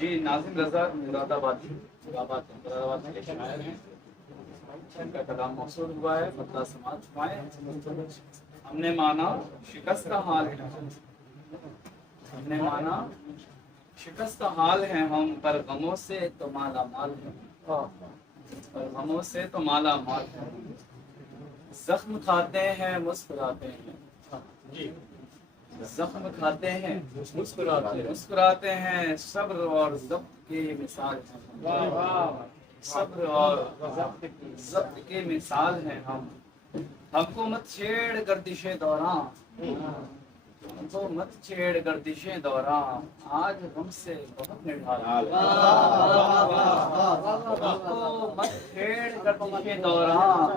جی ناظم رضا مراد آباد کے شاعر ہیں، ان کا کلام موصول ہوا ہے، مطلع سماعت فرمائیں۔ ہم نے مانا شکست حال ہے، ہم نے مانا شکست حال ہیں ہم، پر غموں سے تو مالا مال ہیں، پر غموں سے تو مالا مال ہیں، زخم کھاتے ہیں مسکراتے ہیں، زخم کھاتے ہیں مسکراتے ہیں، صبر اور ضبط کی مثال ہیں، صبر اور ضبط کی مثال ہیں ہم کو مت چھیڑ گردش دوران، ہم کو مت چھیڑ گردش دوران، آج ہم سے بہت نڈھال ہیں، ہم کو مت چھیڑ گردش دوران،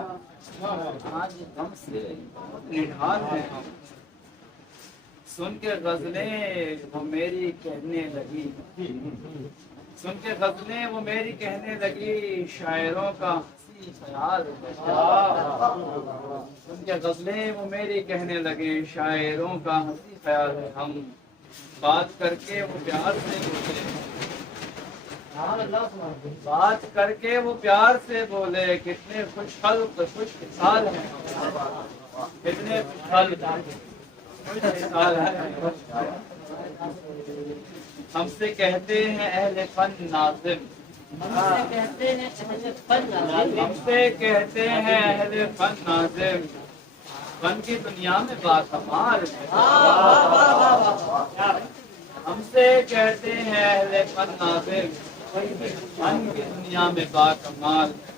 آج ہم سے بہت نڈھال ہیں ہم، سن کے غزلیں وہ میری کہنے لگی، سن کے غزلیں وہ میری کہنے لگی، شاعروں کا ہنسی خیال ہے، سن کے غزلیں وہ میری کہنے لگی، شاعروں کا ہنسی خیال ہے ہم، بات کر کے وہ پیار سے بولے، بات کر کے وہ پیار سے بولے، کتنے خوش خلق خوش مثال ہیں ہم، کتنے خوش خلق خوش مثال ہیں، ہم سے کہتے ہیں اہل فن ناظم، ہم سے کہتے ہیں اہل فن ناظم، فن کی دنیا میں باکمال ہے، ہم سے کہتے ہیں اہل فن ناظم، فن کی دنیا میں باکمال ہے،